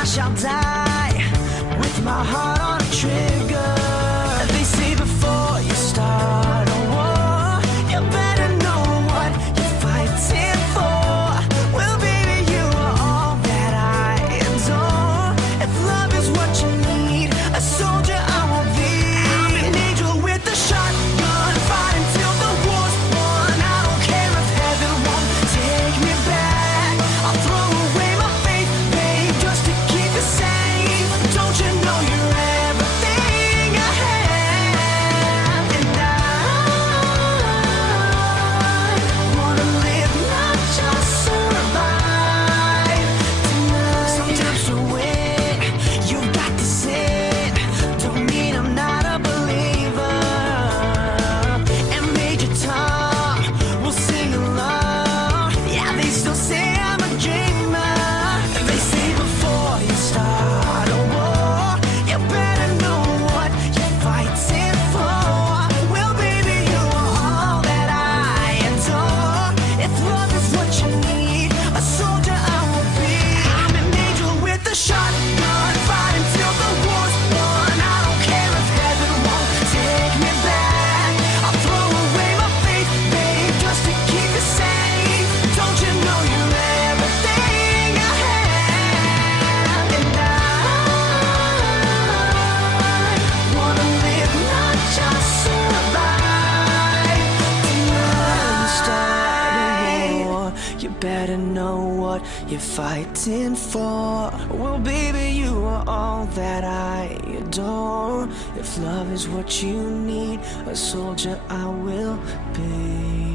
I shall die with my heart on a trigger. They say before you start a war, you better know what you're fighting for. Well, baby, you are all that I adore. If love is what you need, a soldier I will be. I'm an angel with a shotgun, fighting till the war's won. I don't care if heaven won't take me back. I'll throw away my faith, babe, just to keep it safe. Don't you know you're everything I have? And I wanna live, not just survive tonight. Sometimes to win, you've got to sit. Don't mean I'm not a believer. And Major Tom will sing along. Yeah, they still say I'm a dreamer. They say before you start a war, you better know what you're fighting for. Well, baby, you are all that I adore. If love is what you need, a soldier I will be. I'm an angel with a shotgun, fighting till the war's won. I don't care if heaven won't take me back. I'll throw away my faith, babe, just to keep it safe. Don't you know you're everything I have? And I wanna live, not just survive tonight. Start a war, you better know what you're fighting for. Well, baby, you are all that I adore. If love is what you need, a soldier I will be.